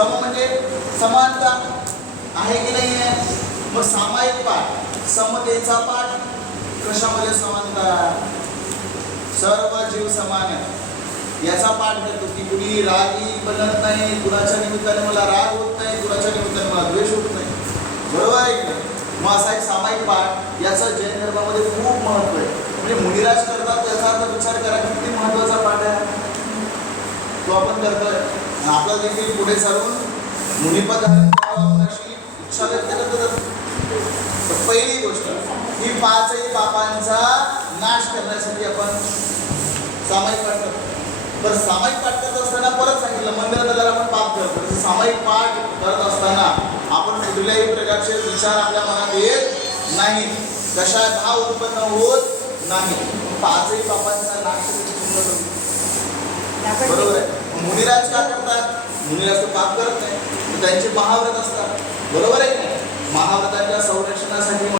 सम म्हणजे समानता आहे की नाही आहे? मग सामायिक पाठ समतेचा पाठ कशामध्ये समानता? सर्व जीव समान आहे याचा पाठ करतो की कुणी रागी बनत नाही कुणाच्या निमित्ताने मला राग होत नाही कुणाच्या निमित्ताने मला द्वेष होत नाही. बरोबर आहे की नाही? मग असा एक सामायिक पाठ याचं जैन धर्मामध्ये खूप महत्त्व आहे. म्हणजे मुनिराज करतात याचा अर्थ विचार करा की किती महत्त्वाचा पाठ आहे तो आपण करतोय आपला देखील पुढे चालून मुलीपद अशी इच्छा व्यक्त करतो पहिली गोष्ट ही पाचही पापांचा नाश करण्यासाठी आपण सामायिक पाठ करतो. तर सामायिक पाठ करत असताना परत सांगितलं मंदिरात जर आपण पाप करतो. सामायिक पाठ करत असताना आपण कुठल्याही प्रकारचे विचार आपल्या मनात येत नाही. कशा भाव उत्पन्न होत नाही. पाचही पापांचा नाश करतो. बरोबर आहे मग मुनिराज का करतात मुनिराज तो पाप करत नाही मग त्यांचे महाव्रत असतात. बरोबर आहे की